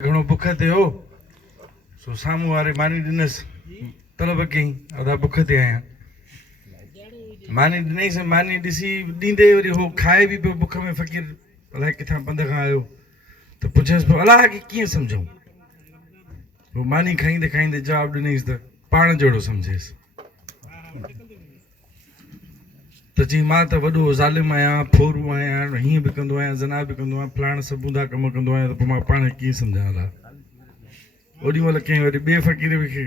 घणो बुख ते हो सो साम्हूं वारे मानी ॾिनसि तलब कयईं अदा बुख ते आहियां। मानी ॾिनईसि, मानी ॾिसी ॾींदे वरी हो खाए बि पियो बुख में फ़क़ीर अलाए किथां पंध खां आयो त पुछियसि पियो अलाह खे कीअं सम्झूं। हो मानी खाईंदे खाईंदे जवाबु ॾिनईसि त पाण जहिड़ो सम्झेसि त चई मां त वॾो ज़ालिम आहियां, फोरू आहियां, हीअं बि कंदो आहियां, ज़ना बि कंदो आहियां, फलाण सबूंदा कम कंदो आहियां, त पोइ मां पाण कीअं सम्झां अलाह। ओॾी महिल कंहिं वरी ॿिए फ़क़ीर खे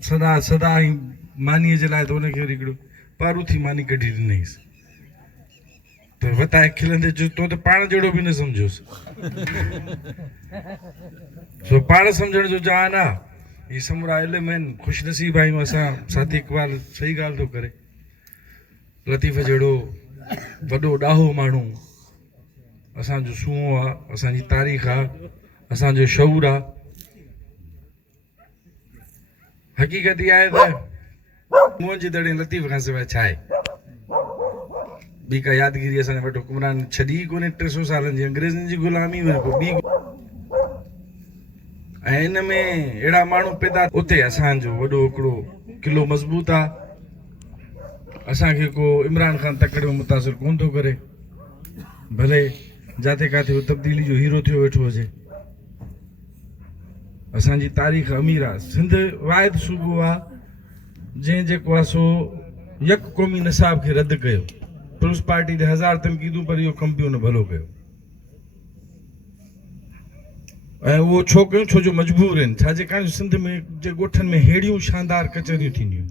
सदा सदा ई मानीअ जे लाइ त हुनखे वरी हिकिड़ो पारूथी मानी कढी ॾिनईसि त वताए खिलंदे जो तो त पाण जहिड़ो बि न सम्झोसि। सो पाण सम्झण जो जवान आहे, ही समूरा इल्म आहिनि। ख़ुशनसीब आहियूं असां। साथी इक़बाल सही ॻाल्हि थो करे। लतीफ़ जहिड़ो वॾो ॾाहो माण्हू असांजो सूंहों आहे, असांजी तारीख़ आहे, असांजो शऊर आहे। हक़ीक़त इहा आहे त मुंहं जी दड़े लतीफ़ खां सवाइ छा आहे। ॿी का यादगिरी असांजे वटि हुकुमरान छॾी कोन्हे 300 सालनि जी अंग्रेज़नि जी ग़ुलामी वरी पोइ ॿी। ऐं इन में अहिड़ा माण्हू पैदा उते असांजो वॾो हिकिड़ो क़िलो मज़बूत आहे। असांखे को इमरान ख़ान तकड़े में मुतासिर कोन थो करे, भले जिते किथे उहो तब्दीली जो हीरो थियो वेठो हुजे। असांजी तारीख़ अमीर आहे। सिंध वाहिद सूबो आहे जंहिं जेको आहे सो यक क़ौमी निसाब खे रद्द कयो। पुलिस पार्टी ते 1000 तनक़ीदूं पर इहो कमु बि हुन भलो कयो। ऐं उहो छो कयूं, छो जो मजबूर आहिनि। छाजे कारण सिंध में जे ॻोठनि में हेड़ियूं शानदार कचहरियूं थींदियूं।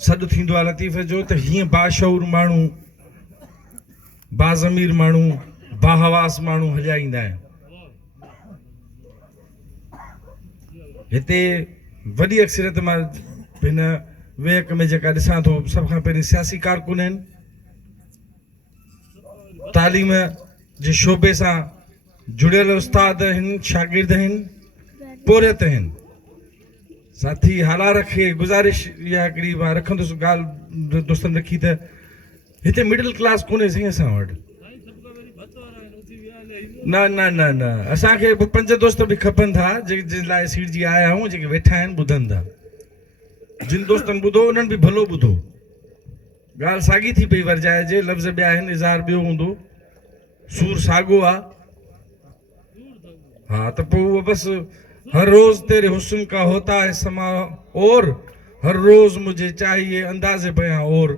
सॾु थींदो आहे लतीफ़ जो त हीअं बाशऊर माण्हू, बाज़मीर माण्हू, बाहवास माण्हू हलिया ईंदा आहिनि। हिते वॾी अक्सरियत मां हिन वेहक में जेका ॾिसां थो, सभ खां पहिरीं सियासी कारकुन आहिनि, तालीम जे शोबे सां जुड़ियल उस्ताद आहिनि, शागिर्द आहिनि, पोरियत आहिनि। साथी हालार खे गुज़ारिश इहा हिकिड़ी मां रखंदुसि ॻाल्हि दोस्तनि रखी त हिते मिडिल क्लास कोन्हे साईं असां वटि। न न न न असांखे 5 दोस्त बि खपनि था जिन लाइ सीट जी आया आहियूं, जेके वेठा आहिनि ॿुधनि था। जिन दोस्तनि ॿुधो उन्हनि बि भलो ॿुधो। ॻाल्हि साॻी थी पई वरजाइजे, लफ़्ज़ ॿिया आहिनि, इज़हार ॿियो हूंदो, सूर साॻियो आहे। हाँ तो वो बस हर रोज तेरे हुस्न का होता है समा और हर रोज मुझे चाहिए अंदाज़े बयां और।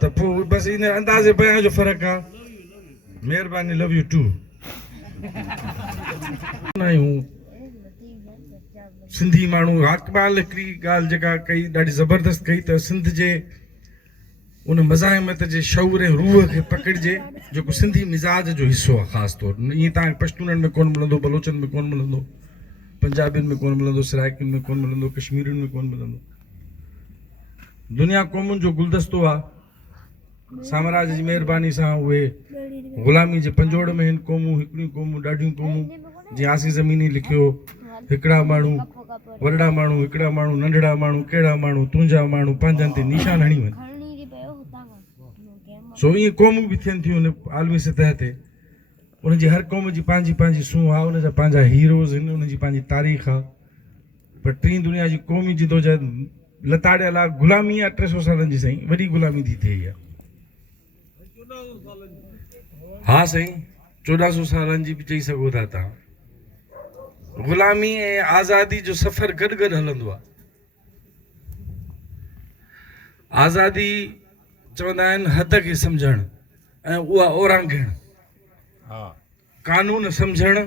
तो बस इन अंदाज़े बयां जो फ़र्क़ु आहे। मेहरबानी, लव यू टू। सिंधी माण्हू इक़बाल हिकिड़ी ॻाल्हि जेका कई ॾाढी ज़बरदस्त कई त सिंध जे उन मज़ाहिमत जे शऊर ऐं रूह खे पकड़िजे जेको सिंधी मिज़ाज जो हिसो आहे। ख़ासि तौर ईअं तव्हांखे पश्तूननि में कोन मिलंदो, बलोचनि में कोन मिलंदो, पंजाबियुनि में कोन मिलंदो, सराइकियुनि में कोन मिलंदो, कश्मीरियुनि में कोन मिलंदो। दुनिया क़ौमुनि जो गुलदस्तो आहे। साम्राज जी महिरबानी सां उहे ग़ुलामी जे पंजोड़ में आहिनि। क़ौमूं हिकिड़ियूं क़ौमूं ॾाढियूं क़ौमूं, जीअं आसी ज़मीनी लिखियो, हिकिड़ा माण्हू वॾा माण्हू, हिकिड़ा माण्हू नंढड़ा माण्हू, कहिड़ा माण्हू तुंहिंजा माण्हू, पंहिंजनि ते निशान हणी वञे। सो ईअं क़ौमूं बि थियनि थियूं आलमी सतह ते। उनजी हर क़ौम जी पंहिंजी पंहिंजी सूंहं आहे, उनजा पंहिंजा हीरोज़ आहिनि, उनजी पंहिंजी तारीख़ आहे। पर टीं दुनिया जी क़ौमी जिदोजहद लताड़ियल आहे। ग़ुलामी आहे 300 सालनि जी साईं, वॾी ग़ुलामी थी थिए इहा। हा साईं, 1400 सालनि जी बि चई सघो था तव्हां। ग़ुलामी ऐं आज़ादी जो सफ़र गॾु गॾु हलंदो आहे। आज़ादी चवंदा आहिनि हद खे सम्झणु ऐं उहा ओरांघणु, कानून सम्झणु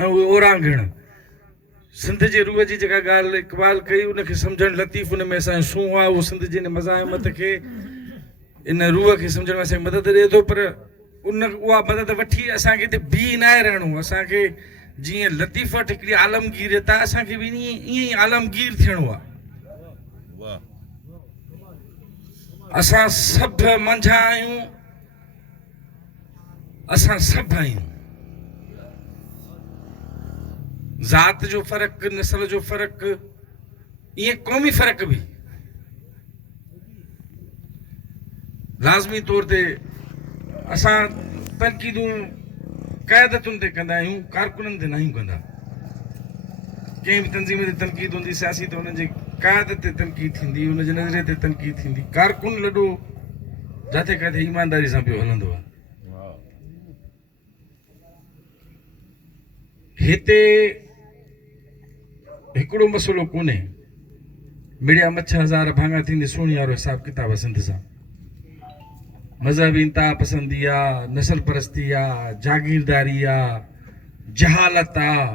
ऐं उहे ओरांघणु। सिंध जे रूह जी जेका ॻाल्हि इक़बाल कई उनखे सम्झणु लतीफ़ उन में असांजो सूंहं आहे। उहो सिंध जे इन मज़ाहिमत खे, इन रूह खे सम्झण में असांखे मदद ॾिए थो। पर उहा मदद वठी असांखे हिते बीह न रहणो। असांखे जीअं लतीफ़ वटि हिकिड़ी आलमगीरियत आहे, असांखे बि ईअं ई आलमगीर थियणो आहे। असां सभु मंझा आहियूं, असां सभु आहियूं। ज़ात जो फ़र्क़ु, नस्ल जो फ़र्क़ु, ईअं क़ौमी फ़र्क़ु बि लाज़मी तौर ते असां तनक़ीदूं क़यादतुनि ते कंदा आहियूं, कारकुननि ते न कंदा। कंहिं बि तंज़ीम ते तनक़ीद हूंदी सियासी त हुनजी क़यादत ते तनक़ीद थींदी, हुनजे नज़रिये ते तनक़ीद थींदी। कारकुन लॾो जिथे किथे ईमानदारी सां पियो हलंदो आहे। हिते हिकिड़ो मसइलो कोन्हे, मिड़िया मछ हज़ार भाङा थींदी सोणी वारो हिसाब किताब आहे सिंध सां। मज़हबी इंतहा पसंदी आहे, नस्ल परस्ती आहे, जागीरदारी आहे, जहालत आहे,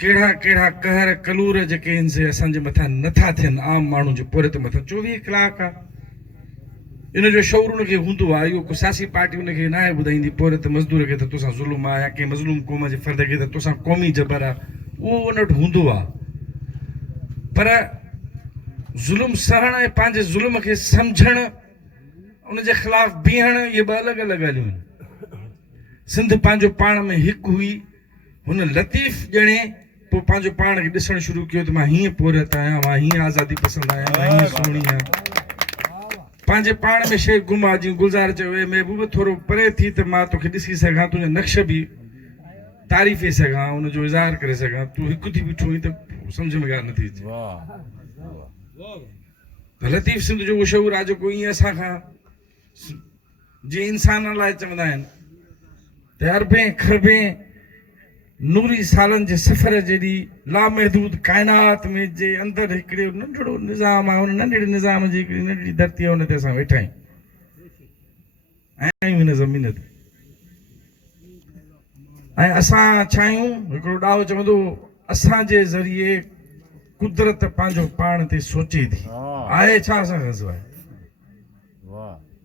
कहिड़ा कहिड़ा कहर कलूर जेके आहिनि से असांजे मथां नथा थियनि आम माण्हू जे पोरे ते मथां 24 कलाक आहे। इन जो शौर उनखे हूंदो आहे, इहो को सियासी पार्टी उनखे न आहे ॿुधाईंदी पोरे ते मज़दूर खे त तोसां ज़ुल्म आहे, या कंहिं मज़लूम क़ौम जे फ़र्द खे त तोसां क़ौमी जबर आहे, उहो उन वटि हूंदो आहे। पर ज़ुल्म सहण ऐं पंहिंजे ज़ुल्म खे सम्झणु, उनजे ख़िलाफ़ बीहण, इहे ॿ अलॻि अलॻि ॻाल्हियूं आहिनि। सिंध पंहिंजो पाण में हिकु हुई, हुन लतीफ़ ॼणे पोइ पंहिंजो पाण खे ॾिसणु शुरू कयो त मां हीअं पोरियत आहियां, मां हीअं आज़ादी पसंदि आहियां, मां हीअं सुहिणी आहियां। पंहिंजे पाण में शइ गुम आहे। जीअं गुलज़ार चयो, महबूब थोरो परे थी त मां तोखे ॾिसी सघां, तुंहिंजा नक्श बि तारीफ़े सघां, उनजो इज़हार करे सघां। तूं हिकु थी बीठो आहीं त सम्झ में ॻाल्हि नथी अचे। त लतीफ़ सिंध जो उहो शऊर आहे जेको ईअं असांखां, जीअं इंसान लाइ चवंदा आहिनि त अरबे खरबे नूरी सालनि जे सफ़र जेॾी लामहदूद काइनात में जे अंदरि हिकिड़ो नंढड़ो निज़ाम आहे, हुन नंढड़े निज़ाम जी हिकिड़ी नंढड़ी धरती आहे, हुन ते असां वेठा आहियूं हिन ज़मीन ते। ऐं असां चाहियूं, हिकिड़ो ॾाहो चवंदो, असांजे ज़रिए कुदरत पंहिंजो पाण ते सोचे थी। आहे छा असां ग़ज़ब आहे?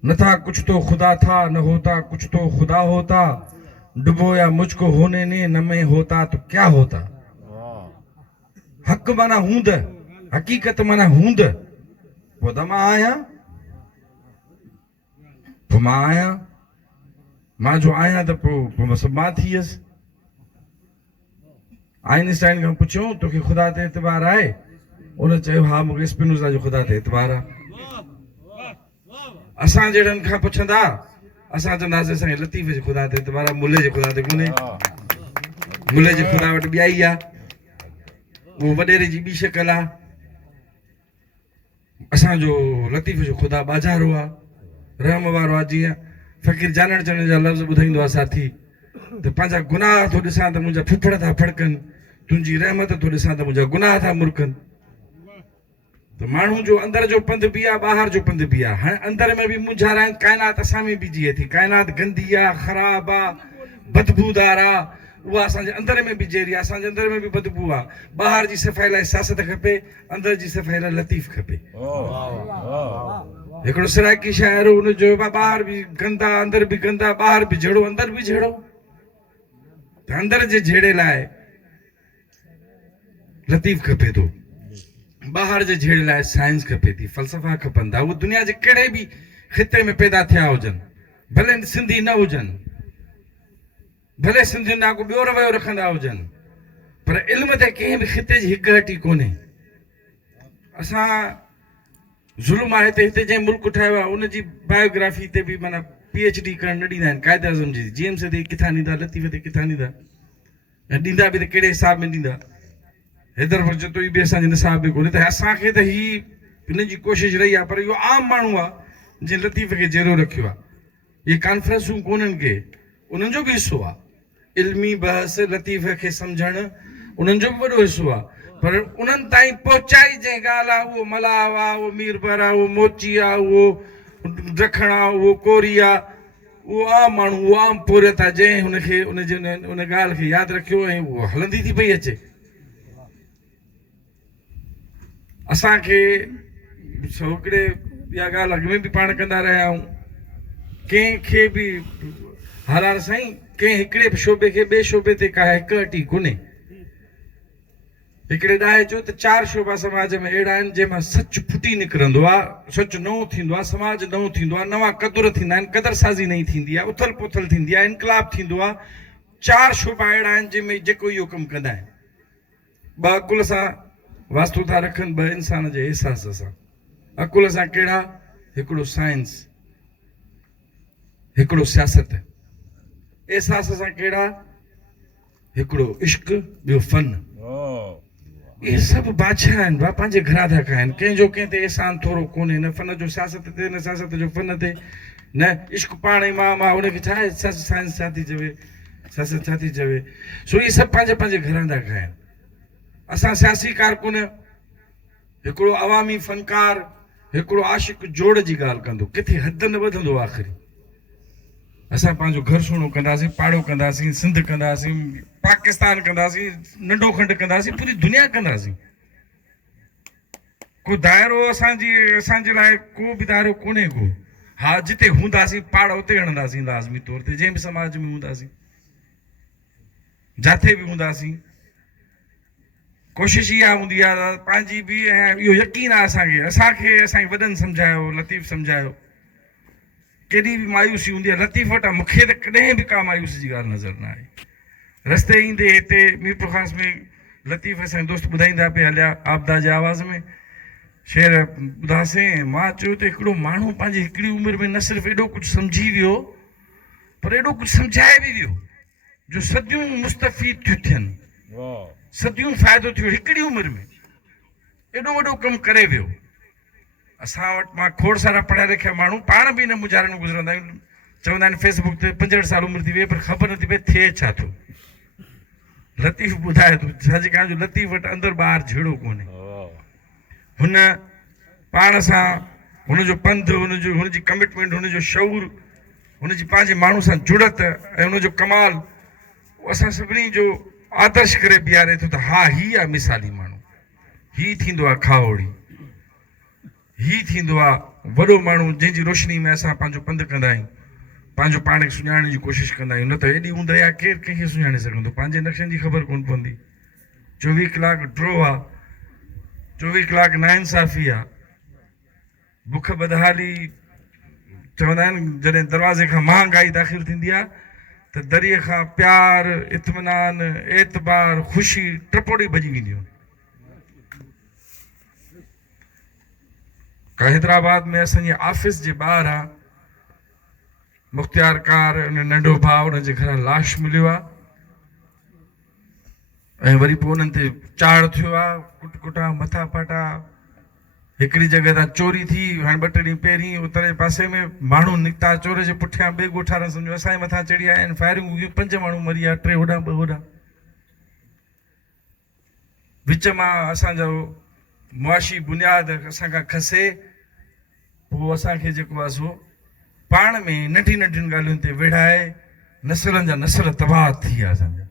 न था कुछ तो खुदा था, न होता कुछ तो खुदा होता, डुबोया मुझको होने ने, न मैं होता तो क्या होता। हक़ माना हूंद, हक़ीक़त माना हूंद, पोइ त मां आहियां, पोइ मां आहियां, मां जो आहियां त पोइ मां थी वियसि। आइंस्टाइन खां पुछियो तोखे ख़ुदा ते एतबार आहे? उन चयो हा, मूंखे स्पिनोज़ा जो ख़ुदा ते एतबार आहे। असां जहिड़नि खां पुछंदा, असां चवंदासीं असांखे लतीफ़ जे ख़ुदा ते एतबार आहे, मुल्ले जे ख़ुदा ते कोन्हे। मुल्ले जे ख़ुदा वटि ॿिया ई आहे, उहो वॾेरे जी ॿी शकल आहे। असांजो लतीफ़ जो ख़ुदा बाज़ारो आहे, रहम वारो आहे। जीअं फ़क़ीर जानण चवण जा लफ़्ज़ ॿुधाईंदो आहे साथी, त पंहिंजा गुनाह थो ॾिसां त मुंहिंजा फुफड़ था फड़कनि, तुंहिंजी रहमत थो ॾिसां त मुंहिंजा गुनाह था मुरकनि। त माण्हू जो अंदरि जो पंधु बि आहे, ॿाहिरि जो पंधु बि आहे। हाणे अंदरि में बि मुंझार आहिनि, काइनात असां में बि जीए थी। काइनात गंदी आहे, ख़राबु आहे, बदबूदार आहे, उहा असांजे अंदरि में बि जहिड़ी आहे। असांजे अंदरि में बि बदबू आहे। ॿाहिरि जी सफ़ाई लाइ सियासत खपे, अंदरि जी सफ़ाई लाइ लतीफ़ खपे। हिकिड़ो सराइकी शाइर, हुनजो ॿाहिरि बि गंदा, अंदरि बि गंदा, ॿाहिरि बि जहिड़ो, अंदरि बि जहिड़ो। त अंदरि जे जहिड़े लाइ लतीफ़ खपे थो, ॿाहिरि जे जहिड़े लाइ साइंस खपे थी, फ़लसफ़ा खपनि था। उहे दुनिया जे कहिड़े बि ख़िते में पैदा थिया हुजनि, भले सिंधी न हुजनि, भले सिंधियुनि ॾांहुं को ॿियो रवैयो रखंदा हुजनि, पर इल्म ते कंहिं बि ख़िते जी हिकु हटी कोन्हे। असां ज़ुल्म आहे त हिते जंहिं मुल्क ठाहियो आहे उनजी बायोग्राफी ते बि माना PhD करणु न ॾींदा आहिनि। क़ाइद आज़म जी GMC ते किथां ॾींदा, लतीफ़ ते किथां ॾींदा, ऐं ॾींदा बि त कहिड़े हिसाब में ॾींदा। हैदर वटि तो बि असांजे निसाब में कोन्हे। त असांखे त ही हिन जी कोशिशि रही आहे, पर इहो आम माण्हू आहे जंहिं लतीफ़ खे जहिड़ो रखियो आहे। इहे कॉन्फ्रेंसूं कोन्हनि के, उन्हनि जो बि हिसो आहे। इल्मी बहस, लतीफ़ खे सम्झणु, उन्हनि जो बि वॾो हिसो आहे। पर उन्हनि ताईं पहुचाई जंहिं ॻाल्हि आहे, उहो मलाव आहे, उहो मीरबर आहे, उहो मोची आहे, उहो ॾखण आहे, उहो कोरी आहे, उहो आम माण्हू, उहो आम पोरियत आहे जंहिं हुनखे उन ॻाल्हि खे यादि रखियो ऐं उहो हलंदी थी पई अचे। असांखे हिकिड़े इहा ॻाल्हि अॻ में बि पाण कंदा रहिया आहियूं, कंहिंखे बि हालार साईं, कंहिं हिकिड़े बि शोबे खे ॿिए शोबे ते का हिकु हटी कोन्हे। हिकिड़े ॾाहे चयो त 4 शोबा समाज में अहिड़ा आहिनि जंहिंमां सच फुटी निकिरंदो आहे, सच नओं थींदो आहे, समाज नओं थींदो आहे, नवां क़दुर थींदा आहिनि, क़दरसाज़ी नई थींदी आहे, उथल पुथल थींदी आहे, इनकलाब थींदो आहे। 4 शोबा अहिड़ा आहिनि जंहिंमें जेको इहो कमु कंदा आहिनि। 2 अकुल सां वास्तो था रखनि, 2 इंसान जे अहसास सां। अकुल सां कहिड़ा? हिकिड़ो साइंस, हिकिड़ो सियासत। एहसास सां कहिड़ा, हिकिड़ो इश्क, ॿियो फन, ये सब बादशाह आहिनि बा, पंहिंजे घरां था खाइनि। कंहिंजो कंहिं ते एहसान थोरो कोन्हे, न फन जो सियासत ते, न सियासत जो फन ते, न इश्क पाण ई मां हुनखे छा आहे साइंस छा थी चवे, सियासत छा थी चवे। सो इहे सभु पंहिंजे पंहिंजे घरां था खाइनि। असां सियासी कारकुन, हिकिड़ो अवामी फनकार, हिकिड़ो आशिक जोड़ जी ॻाल्हि कंदो, किथे हद न वधंदो आख़िरी। असां पंहिंजो घर सुहिणो कंदासीं, पाड़ो कंदासीं, सिंध कंदासीं, पाकिस्तान कंदासीं, नंढो खंड कंदासीं, पूरी दुनिया कंदासीं। को दाइरो असांजे लाइ को बि दाइरो कोन्हे को। हा, जिते हूंदासीं पाड़ उते हणंदासीं लाज़मी तौर ते, जंहिं बि समाज में हूंदासीं, जिथे बि हूंदासीं। कोशिशि इहा हूंदी आहे पंहिंजी बि, ऐं इहो यकीन आहे असांखे असांजे वॾनि सम्झायो, लतीफ़ सम्झायो, केॾी बि मायूसी हूंदी आहे, लतीफ़ वटां मूंखे त कॾहिं बि का मायूसी जी ॻाल्हि नज़र न आई। रस्ते ईंदे हिते मीरपुर ख़ास में लतीफ़ असांजे दोस्त ॿुधाईंदा पिया हलिया आबदा जे आवाज़ में, शेर ॿुधासीं, मां चयो त हिकिड़ो माण्हू पंहिंजी हिकिड़ी उमिरि में न सिर्फ़ु एॾो कुझु सम्झी वियो, पर एॾो कुझु सम्झाए बि वियो जो सदियूं मुस्तफ़ीद थियूं थियनि, सदियूं फ़ाइदो थियो हिकिड़ी उमिरि में, एॾो वॾो कमु करे वियो। असां वटि मां खोड़ सारा पढ़िया लिखिया माण्हू पाण बि हिन मुजारनि गुज़रंदा आहियूं, चवंदा आहिनि फेसबुक ते 65 साल उमिरि थी वई पर ख़बर नथी पए थिए छा थो। लतीफ़ ॿुधाए थो छाजे कारण जो लतीफ़ वटि अंदरि ॿाहिरि झेड़ो कोन्हे। हुन पाण सां, हुनजो पंध, हुनजी कमिटमेंट, हुनजो शऊर, हुनजी पंहिंजे माण्हू सां जुड़त ऐं हुनजो कमाल, असां सभिनी जो आदर्श करे बीहारे थो त हा हीअ आहे मिसाली माण्हू, हीअ थींदो आहे खाओड़ी, हीअ थींदो आहे वॾो माण्हू जंहिंजी रोशनी में असां पंहिंजो पंधु कंदा आहियूं, पंहिंजो पाण खे सुञाणण जी कोशिशि कंदा आहियूं। न त एॾी ऊंदहि आहे केरु कंहिंखे सुञाणे सघंदो, पंहिंजे नक्शनि जी ख़बर कोन पवंदी। 24 कलाक ड्रो आहे, 24 कलाक नाइंसाफ़ी आहे, बुख बदहाली। चवंदा आहिनि जॾहिं दरवाज़े खां महांगाई दाख़िल थींदी आहे त दरीअ खां प्यार, इत्मिनान, एतबार, ख़ुशी टपोड़ी भॼी वेंदियूं। हैदराबाद में असांजे ऑफिस जे ॿाहिरि आहे मुख़्तियार कार, उन नंढो भाउ, हुनजे घरां लाश मिलियो आहे ऐं वरी पोइ उन्हनि ते चाड़ थियो आहे, कुटा मथा फाटा। हिकिड़ी जॻह तां चोरी थी, हाणे 2 ॾींहं पहिरीं उतरे पासे में माण्हू निकिता चोर जे पुठियां, ॿिए ॻोठारनि सम्झो असांजे मथां चढ़ी आया आहिनि, फायरिंग हुई, 5 माण्हू मरी विया, 3 होॾां 2 होॾां। विच मां असांजो मुआशी बुनियाद असांखां खसे, पोइ असांखे जेको आहे सो पाण में नंढी नंढियुनि ॻाल्हियुनि ते विढ़ाए नसलनि जा नसल तबाह थी विया असांजा।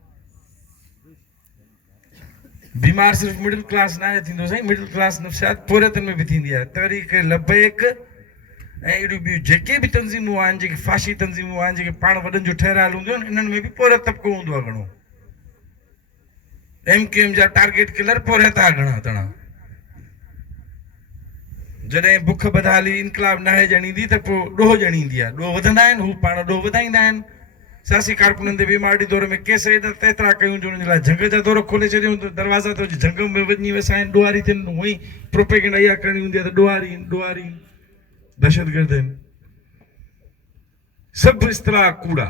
बीमार सिर्फ़ु मिडिल क्लास न आहे थींदो साईं, मिडिल क्लास नफ़्सियात पोरियतनि में बि थींदी आहे। तहरीक लबैक ऐं अहिड़ियूं ॿियूं जेके बि तंज़ीमूं आहिनि, जेके फाशी तंज़ीमूं आहिनि, जेके पाण वॾनि जो ठहरायल हूंदियूं आहिनि, इन्हनि में बि पोरियत तबिको हूंदो आहे घणो। MQM जा टारगेट किलर पोरियत आहे घणा तणा। जॾहिं बुख बदहाली इनकलाब नाहे ॼणींदी त पोइ ॾोह ॼणींदी आहे, ॾोह वधंदा आहिनि, हू पाण ॾोह वधाईंदा आहिनि। सियासी कारकुननि ते बीमारी दौर में केस एतिरा कयूं जो हुनजे लाइ झंग जा दौर खोले छॾियूं त दरवाज़ा त झंग में वञी वसा आहिनि, ॾोहारी थियनि। हूअं ई प्रोपेगेंडा इहा करणी हूंदी आहे त ॾोहारी दहशतगर्द आहिनि, सभु इस्तलाह कूड़ा।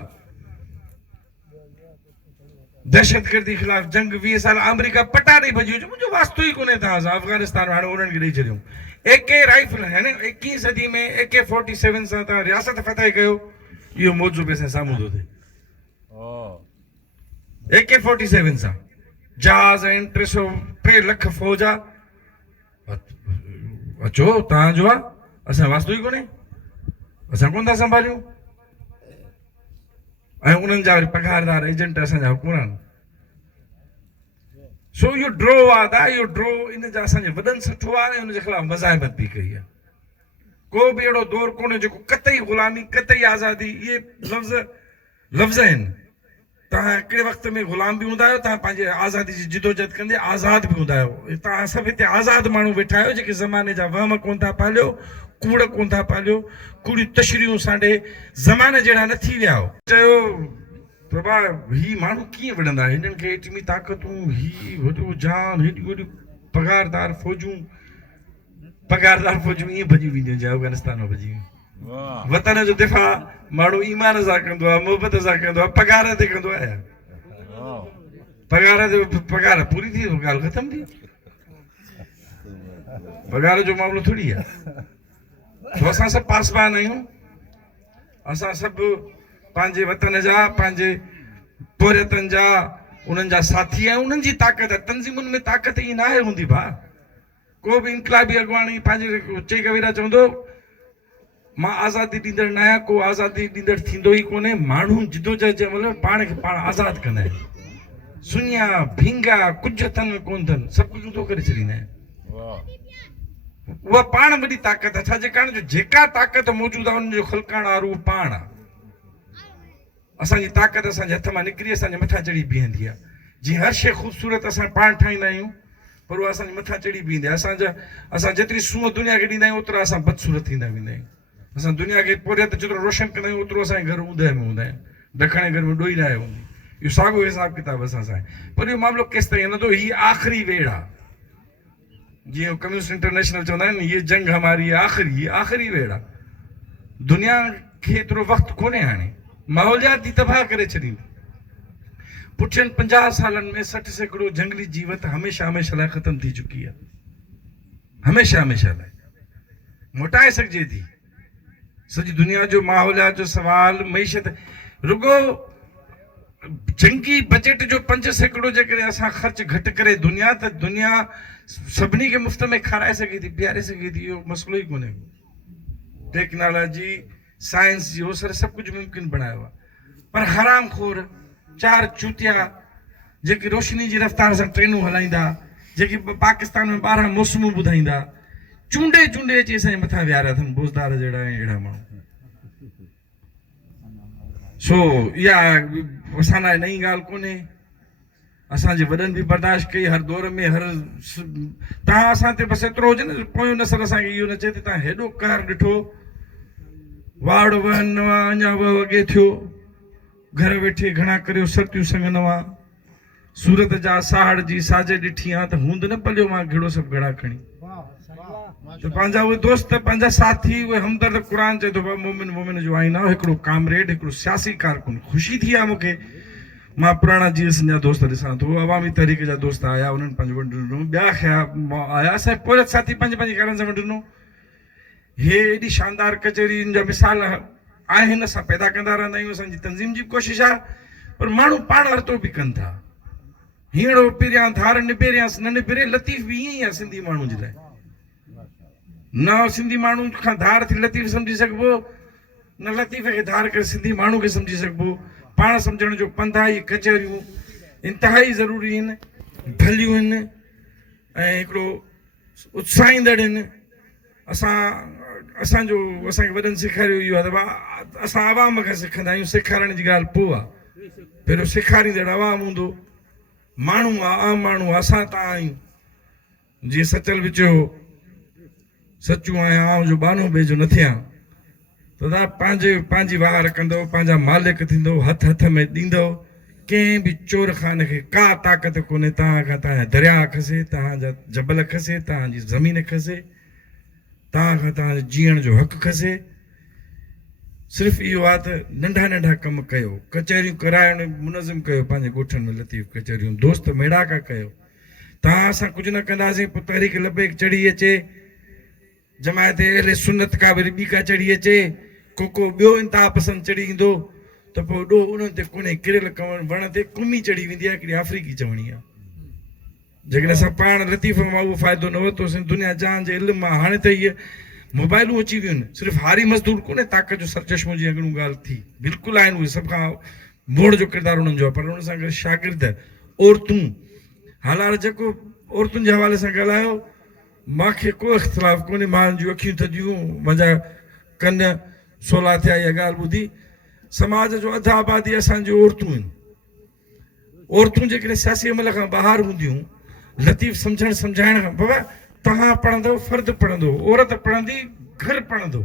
दहशतगर्दी ख़िलाफ़ जंग 20 साल अमेरिका पटा ॾेई भॼी वञो, मुंहिंजो वास्तो ई कोन्हे तव्हां सां। अफ़गानिस्तान हाणे उन्हनि खे ॾेई छॾियूं। AK राइफल है न, 21 सदी में AK-47 सां तव्हां रियासत फतह कयो, इहो मौजू बि असां साम्हूं थो थिए। AK-47 सां जहाज़ आहिनि, 3 लख फ़ौज आहे। अचो तव्हांजो आहे, असां वास्तो ई कोन्हे, असां कोन था संभालियूं। ऐं उन्हनि जा वरी पघारदार एजेंट असांजा हुकूमरान आहिनि। सो इहो ड्रो आहे, इहो ड्रो इन जा असांजे वॾनि सुठो आहे ऐं हुनजे ख़िलाफ़ मज़ाहिमत बि कई आहे। को बि अहिड़ो दौर कोन्हे जेको कतई ग़ुलामी, कतई आज़ादी, इहे लफ़्ज़ आहिनि। तव्हां हिकिड़े वक़्त में ग़ुलाम बि हूंदा आहियो, तव्हां पंहिंजे आज़ादी जी जिदोजहद कंदे आज़ाद बि हूंदा आहियो। तव्हां सभु हिते आज़ाद माण्हू वेठा आहियो जेके ज़माने जा वहम कोन था पालियो, कूड़ कोन था पालियो, कूड़ियूं तशरीयूं सांडे ज़माने जहिड़ा न थी विया हो। चयो प्रभा ही माण्हू कीअं विढ़ंदा, हिननि खे एटमी ताक़तूं, ही वॾो जान, हेॾियूं वॾियूं पघारदार फ़ौजूं ईअं भॼी वेंदियूं जीअं अफ़गानिस्तान में भॼी वियूं। वतन जो दिफ़ा माण्हू ईमान सां कंदो आहे, मोहबत सां कंदो आहे, पगार ते कंदो आहे। पगार पूरी थी ॻाल्हि ख़तम थी। पगार जो मामलो थोड़ी आहे। तो असां सभु पासबान आहियूं। असां सभु पंहिंजे वतन जा, पंहिंजे पोरियतनि जा, उन्हनि जा साथी आहियूं। उन्हनि जी ताक़त आहे। तंज़ीमुनि में ताक़त ई न आहे हूंदी भाउ। को बि इनकलाबी अॻवानी पंहिंजे चई कवेरा चवंदो मां आज़ादी ॾींदड़ न आहियां, को आज़ादी ॾींदड़ थींदो ई कोन्हे। माण्हू जिदोजहद जे महिल पाण खे पाण आज़ादु कंदा आहिनि। सुञा भींगा कुझु हथनि में कोन अथनि, सभु कुझु ऊंधो करे छॾींदा आहिनि। उहा पाण वॾी ताक़त आहे। छाजे कारण जो जेका ताक़त मौजूदु आहे उनजो ख़लकाइण वारो उहो पाण आहे। असांजी ताक़त असांजे हथ मां निकिरी असांजे मथां चढ़ी बीहंदी आहे। जीअं हर शइ ख़ूबसूरत असां पाण ठाहींदा आहियूं, पर उहा असांजे मथां चढ़ी बीहंदी आहे। असां जेतिरी सूंहं दुनिया खे ॾींदा आहियूं ओतिरा असां बदसूरत थींदा वेंदा आहियूं। असां दुनिया खे पोरियत जेतिरो रोशन कंदा आहियूं ओतिरो असांजे घर ऊंदहि में हूंदा आहिनि। ॾखणे घर में ॾोही न आहे हूंदी। इहो साॻियो हिसाब किताब असां सां आहे। पर इहो मामिलो केसि ताईं हलंदो? हीअ आख़िरी वेड़ आहे। जीअं कम्युनिस्ट इंटरनेशनल चवंदा आहिनि ये जंग हमारी आख़िरी वेड़ आहे। दुनिया खे एतिरो वक़्तु कोन्हे हाणे। माहौलियात ई तबाह करे छॾींदी। पुठियनि 50 सालनि में 60% जंगली जीवत हमेशह लाइ ख़तम थी चुकी आहे। हमेशह लाइ मोटाए सघिजे थी। सॼी दुनिया जो माहौलियात जो सवाल, मईशत, रुगो जंगी बजट जो 5% जेकॾहिं असां ख़र्च घटि करे दुनिया, त दुनिया सभिनी खे मुफ़्त में खाराए सघे थी, पीआरे सघे थी। इहो मसइलो ई कोन्हे। टेक्नोलॉजी, साइंस जो सभु कुझु मुमकिन बणायो आहे। पर हराम खोर, 4 चूतिया जेके रोशनी जी रफ़्तार सां ट्रेनूं हलाईंदा, जेके पाकिस्तान में 12 मौसमूं ॿुधाईंदा, चूंडे अची असांजे मथां विहारिया अथनि बोज़दार जहिड़ा ऐं अहिड़ा माण्हू। सो इहा असां लाइ नई ॻाल्हि कोन्हे। असांजे वॾनि बि बर्दाश्त कई हर दौर में। तव्हां असां ते बसि एतिरो हुजे न, पोयों नसल असांखे इहो न चए त तव्हां हेॾो कहर ॾिठो, वाड़ वहन नवा, अञा वॻे थियो, घर वेठे घणा करियो सतियूं संग नवा, सूरत जा साहड़ जी साजे ॾिठी आहे त हूंद न पलियो मां घिड़ो सभु घड़ा खणी। तो पंहिंजा उहे दोस्त, पंहिंजा साथी, उहे हमदर्द, क़ुर चए थो मोमिन जो आईना, हिकिड़ो कामरेड, हिकिड़ो सियासी कारकुन। ख़ुशी थी आहे मूंखे। मां पुराणा GS जा दोस्त ॾिसां थो, अवामी तहरीक जा दोस्त आया, उन्हनि पंहिंजो वंड ॾिनो, ॿिया आया, असांजे पोरत साथी पंहिंजे घरनि सां वंड ॾिनो। हे एॾी शानदार कचहरियुनि जा मिसाल आहिनि, असां पैदा कंदा रहंदा आहियूं। असांजी तंज़ीम जी कोशिशि आहे, पर माण्हू पाण हरतो बि कनि था। हींअर पहिरियां धार निबेरियांसि न निबेरे, लतीफ़ बि ईअं ई आहे सिंधी माण्हू जे लाइ। न सिंधी माण्हू खां धार थी लतीफ़ सम्झी सघिबो, न लतीफ़ खे धार करे सिंधी माण्हू खे सम्झी सघिबो। पाण सम्झण जो पंधा ई कचहरियूं इंतिहाई ज़रूरी आहिनि, भलियूं आहिनि ऐं हिकिड़ो उत्साहींदड़ आहिनि। असांखे वॾनि सेखारियो इहो आहे त असां आवाम खां सिखंदा आहियूं। सेखारण जी ॻाल्हि पोइ आहे, पहिरियों सेखारींदड़ आवाम हूंदो, माण्हू आहे, आम माण्हू आहे, असां तव्हां आहियूं। जीअं सचल बि चयो, सचूं आहियां आऊं जो बानो ॿिए जो न थियां। त पंहिंजी वार कंदो, पंहिंजा मालिक थींदो, हथ में ॾींदो। कंहिं बि चोर खान खे का ताक़त कोन्हे तव्हां खां। तव्हांजा दरिया खसे, तव्हांजा जबल खसे, तव्हांजी ज़मीन खसे, तव्हां खां तव्हांजे जीअण जो हक़ खसे। सिर्फ़ु इहो आहे त नंढा कम कयो, कचहरियूं कराइण मुनज़िम कयो, पंहिंजे ॻोठनि में लतीफ़ कचहरियूं, दोस्त मेड़ाका कयो। तव्हां असां कुझु न कंदासीं, पोइ तहरीक लबेक चढ़ी अचे, जमायत अहले सुन्नत का वरी ॿी का चढ़ी अचे, को ॿियो इंतिहा पसंदि चढ़ी ईंदो, त पोइ ॾो उन्हनि ते कोन्हे, किरियल वण ते कुमी चढ़ी वेंदी आहे, हिकिड़ी अफ्रीकी चवणी आहे। जेकॾहिं असां पाण लतीफ़ मां उहो फ़ाइदो न वरितोसीं, दुनिया जहान जे इल्म मां, हाणे त इहे मोबाइलूं अची वियूं आहिनि। सिर्फ़ु हारी मज़दूर कोन्हे ताक़त जो सरचश्मो, जी अॻिणूं ॻाल्हि थी, बिल्कुलु आहिनि उहे, सभ खां मोड़ जो किरदारु उन्हनि जो आहे। पर उन सां गॾु शागिर्द, औरतूं, हालात जेको औरतुनि जे हवाले सां ॻाल्हायो, मूंखे को इख़्तिलाफ़ कोन्हे। मां जूं अखियूं थधियूं, मुंहिंजा कन सोला थिया इहा ॻाल्हि ॿुधी। समाज जो अधु आबादी असांजूं औरतूं आहिनि। औरतूं जेकॾहिं सियासी अमल खां ॿाहिरि हूंदियूं, लतीफ़ सम्झाइण खां, बाबा तव्हां पढ़ंदव फ़र्द पढ़ंदो, औरत पढ़ंदी घर पढ़ंदो।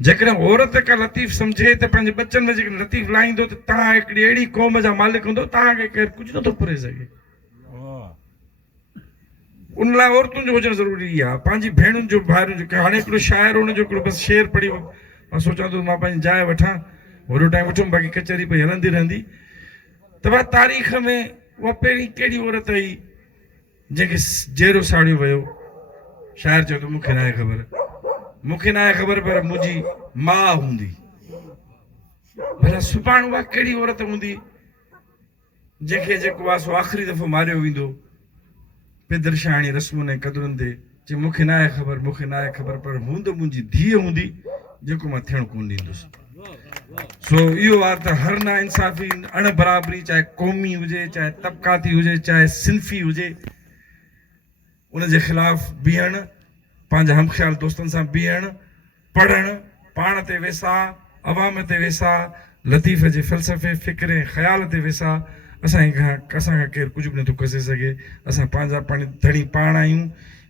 जेकॾहिं औरत का लतीफ़ सम्झे त पंहिंजे बच्चनि में जेकॾहिं लतीफ़ लाहींदो, त तव्हां हिकिड़ी अहिड़ी क़ौम जा मालिक हूंदो, तव्हांखे केरु कुझु नथो पुरे सघे। उन लाइ औरतुनि जो हुजणु ज़रूरी आहे, पंहिंजी भेणुनि जो भाइरुनि जो। हाणे हिकिड़ो शाइर हुन जो हिकिड़ो बसि शेर पढ़ी मां सोचां थो मां पंहिंजी जाइ वठां, वॾो टाइम वठुमि, बाक़ी कचहरी पई हलंदी रहंदी। त भाई तारीख़ में उहा पहिरीं कहिड़ी औरत हुई जंहिंखे जहिड़ो साड़ियो वियो? शाइर चयो त मूंखे न आहे ख़बर, मूंखे न आहे ख़बर, पर मुंहिंजी माउ हूंदी। भला सुभाणे उहा कहिड़ी औरत हूंदी जंहिंखे जेको आहे सो आख़िरी दफ़ो मारियो वेंदो पिदरशाणी रस्मुनि ऐं क़दरुनि ते, जे मूंखे न आहे ख़बर, मूंखे न आहे ख़बर, पर हूंदो मुंहिंजी धीउ हूंदी जेको मां थियणु कोन ॾींदुसि। सो इहो आहे त हर ना इंसाफ़ी, अण बराबरी, चाहे क़ौमी हुजे, चाहे तबक़ाती हुजे, चाहे सिंफ़ी हुजे, उनजे ख़िलाफ़ बीहणु, पंहिंजा हमख़्याल दोस्तनि सां बीहणु, पढ़णु, पाण ते वेसा, अवाम ते वेसा, लतीफ़े जे फ़लसफ़े, फ़िक्र ऐं ख़्याल ते वेसा। असांखां केरु कुझु बि नथो करे सघे। असां पंहिंजा पाण धणी पाण आहियूं।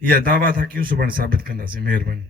इहा दावा था कयूं, सुभाणे साबित कंदासीं। महिरबानी।